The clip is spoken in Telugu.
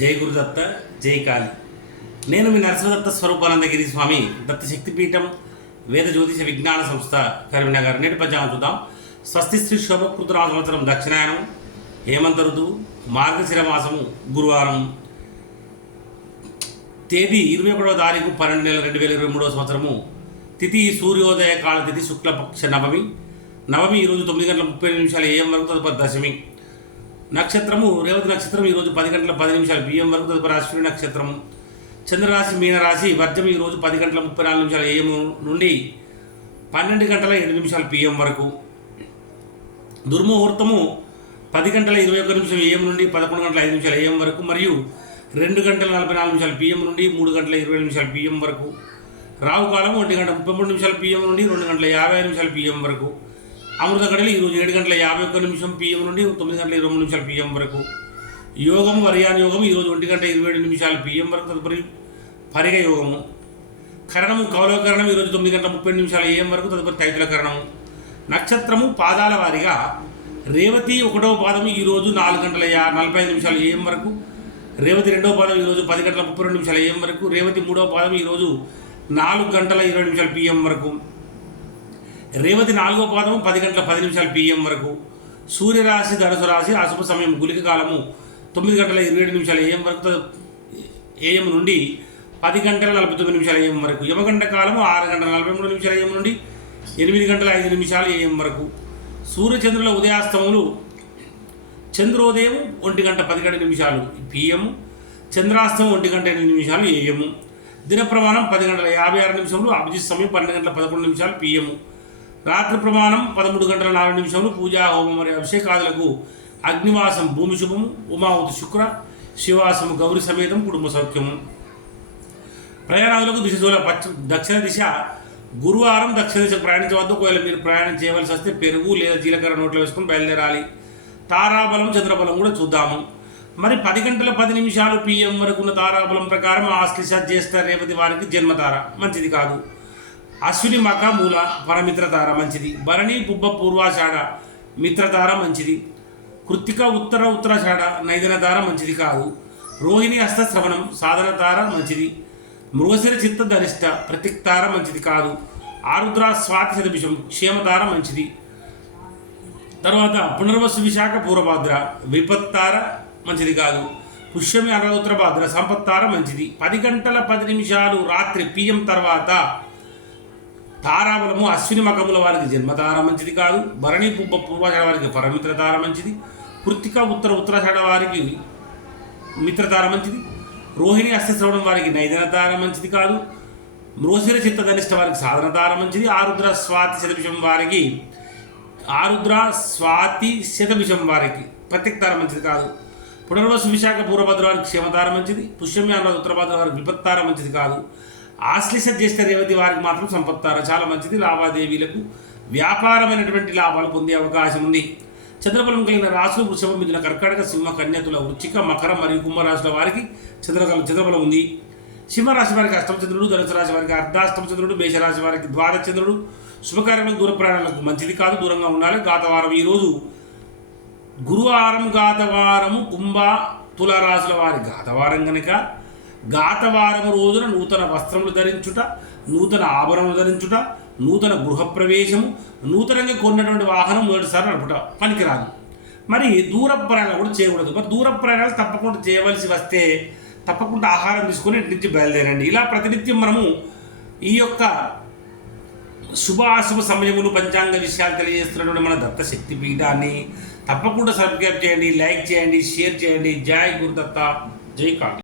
జై గురుదత్త జై కాళి. నేను మీ నరసింహదత్త స్వరూపానందగిరి స్వామి దత్త శక్తిపీఠం వేద జ్యోతిష విజ్ఞాన సంస్థ కరీంనగర్. నేటి పద్యాలను చూద్దాం. స్వస్తి శ్రీ శోభకృతరామ సంవత్సరం దక్షిణాయనం హేమంత ఋతువు మార్గశిర మాసము గురువారం. తేదీ ఇరవై ఒకటో తారీఖు పన్నెండు నెల రెండు వేల ఇరవై మూడవ సంవత్సరము. తిథి సూర్యోదయ కాల తిథి శుక్లపక్ష నవమి. నవమి ఈరోజు తొమ్మిది గంటల ముప్పై నిమిషాలు ఏం వరకు తదుపరి దశమి. నక్షత్రము రేవతి నక్షత్రం ఈరోజు పది గంటల పది నిమిషాలు. బియ్యం వరకు తదుపరి అశ్విని నక్షత్రము. చంద్రరాశి మీనరాశి వర్జం ఈరోజు పది గంటల ముప్పై నాలుగు నిమిషాల. ఏఎం నుండి పన్నెండు గంటల ఏడు నిమిషాలు పిఎం వరకు. దుర్ముహూర్తము పది గంటల ఇరవై ఒక్క నిమిషం. ఏఎం నుండి పదకొండు గంటల ఐదు నిమిషాల. ఏఎం వరకు మరియు రెండు గంటల నలభై నాలుగు నిమిషాలు పిఎం నుండి మూడు గంటల ఇరవై నిమిషాలు పిఎం వరకు. రావు కాలం ఒంటి గంట ముప్పై మూడు నిమిషాల పిఎం నుండి రెండు గంటల యాభై ఐదు నిమిషాలు పిఎం వరకు. అమృత గడలు ఈరోజు ఏడు గంటల యాభై ఒక్క నిమిషం పిఎం నుండి తొమ్మిది గంటల ఇరవై మూడు నిమిషాలు పిఎం వరకు. యోగం వర్యాన్ యోగం ఈరోజు ఒంటి గంట ఇరవై ఏడు నిమిషాలు పిఎం వరకు తదుపరి పరిగ యోగము. కరణము కౌలకరణం ఈరోజు తొమ్మిది గంటల ముప్పై నిమిషాలు ఏఎం వరకు తదుపరి తైతుల కరణము. నక్షత్రము పాదాల వారిగా రేవతి ఒకటవ పాదం ఈరోజు నాలుగు గంటల యా నలభై ఐదు నిమిషాలు ఏఎం వరకు. రేవతి రెండవ పాదం ఈరోజు పది గంటల ముప్పై రెండు నిమిషాలు ఏఎం వరకు. రేవతి మూడవ పాదం ఈరోజు నాలుగు గంటల ఇరవై నిమిషాలు పిఎం వరకు. రేవతి నాలుగో పాదము పది గంటల పది నిమిషాలు పిఎం వరకు. సూర్యరాశి ధనుసు రాశి అశుభ సమయం గులిక కాలము తొమ్మిది గంటల ఇరవై ఏడు నిమిషాలు ఏఎం వరకు ఏఎం నుండి పది గంటల నలభై తొమ్మిది నిమిషాలు ఏఎం వరకు. యమగంట కాలము ఆరు గంటల నలభై మూడు నిమిషాల ఏఎం నుండి ఎనిమిది గంటల ఐదు నిమిషాలు ఏఎం వరకు. సూర్యచంద్రుల ఉదయాస్తములు చంద్రోదయం ఒంటి గంట పదిహేడు నిమిషాలు పిఎం చంద్రాస్తం ఒంటి గంట ఎనిమిది నిమిషాలు ఏఎం దిన ప్రమాణం పది గంటల యాభై ఆరు నిమిషములు అభిజిత్ సమయం పన్నెండు గంటల పదకొండు నిమిషాలు పిఎం రాత్రి ప్రమాణం పదమూడు గంటల నాలుగు నిమిషములు పూజా హోమం మరియు అభిషేకాదులకు అగ్నివాసం భూమి శుభము ఉమావతి శుక్ర శివాసము గౌరి సమేతం కుటుంబ సౌఖ్యము. ప్రయాణాలకు దిశ దూల దక్షిణ దిశ గురువారం దక్షిణ దిశ ప్రయాణించవద్దు. ఒకవేళ మీరు ప్రయాణం చేయవలసి వస్తే పెరుగు లేదా జీలకర్ర నోట్లో వేసుకుని బయలుదేరాలి. తారాబలం చంద్రబలం కూడా చూద్దాము. మరి పది గంటల పది నిమిషాలు పిఎం వరకు ఉన్న తారాబలం ప్రకారం ఆశ్లిష జ్యేష్ఠ రేవతి వారికి జన్మతార. మంచిది కాదు. అశ్విని మక మూల పరమిత్రతార మంచిది. భరణి పుబ్బ పూర్వాషాఢ మిత్రతార మంచిది. కృత్తిక ఉత్తర ఉత్తరాషాఢ నైదనతార మంచిది కాదు. రోహిణి హస్తశ్రవణం సాధన తార మంచిది. మృగశిర చిత్త ధరిష్ట ప్రతిక్తార మంచిది కాదు. ఆరుద్ర స్వాతి శతభిషం క్షేమతార మంచిది. తర్వాత పునర్వసు విశాఖ పూర్వభాద్ర విపత్తార మంచిది కాదు. పుష్యమి అనరుద్ర భాద్ర సంపత్తార మంచిది. పది గంటల పది నిమిషాలు రాత్రి పిఎం తర్వాత తారాబలము అశ్విని మకముల వారికి జన్మతార మంచిది కాదు. భరణి పుబ్బ పూర్వాషాఢ వారికి పరమిత్ర తార మంచిది. కృత్తిక ఉత్తర ఉత్తరాషాఢ వారికి మిత్రతార మంచిది. రోహిణి అష్టశ్రవణం వారికి నైదన తార మంచిది కాదు. మృగశిర చిత్తధనిష్ట వారికి సాధన తార మంచిది. ఆరుద్ర స్వాతి శతభిషం వారికి ఆరుద్ర స్వాతి శతభిషం వారికి ప్రత్యక్తార మంచిది కాదు. పునర్వసు విశాఖ పూర్వభద్ర వారికి క్షేమతార మంచిది. పుష్యమి అన్న ఉత్తరభద్ర వారికి విపత్తార మంచిది కాదు. ఆశ్లిష జ్యేష్ఠ రేవతి వారికి మాత్రం సంపత్తార? చాలా మంచిది. లావాదేవీలకు వ్యాపారమైనటువంటి లాభాలు పొందే అవకాశం ఉంది. చంద్రబలం కలిగిన రాసులు వృషభం మిథున కర్కాటక సింహ కన్యతుల వృచ్చిక మకర మరియు కుంభరాశుల వారికి చంద్రకలం చంద్రబలం ఉంది. సింహరాశి వారికి అష్టమచంద్రుడు ధనుసు రాశి వారికి అర్ధాష్టమచంద్రుడు మేషరాశి వారికి ద్వాదచంద్రుడు శుభకార్యములకు దూర ప్రయాణాలకు మంచిది కాదు దూరంగా ఉండాలి. గాతవారం ఈరోజు గురువారం గాతవారము కుంభ తులారాశుల వారి గాతవారం కనుక గాతవారం రోజున నూతన వస్త్రములు ధరించుట నూతన ఆభరణములు ధరించుట నూతన గృహప్రవేశము నూతనంగా కొన్నటువంటి వాహనం మొదటిసారి నడుపుట పనికిరాదు. మరి దూర ప్రయాణాలు కూడా చేయకూడదు. మరి దూర ప్రయాణాలు తప్పకుండా చేయవలసి వస్తే తప్పకుండా ఆహారం తీసుకొని ఇంటి నుంచి బయలుదేరండి. ఇలా ప్రతినిత్యం మనము ఈ యొక్క శుభ అశుభ సమయములు పంచాంగ విషయాలు తెలియజేస్తున్నటువంటి మన దత్త శక్తి పీఠాన్ని తప్పకుండా సబ్స్క్రైబ్ చేయండి లైక్ చేయండి షేర్ చేయండి. జై గురుదత్త జై కాళీ.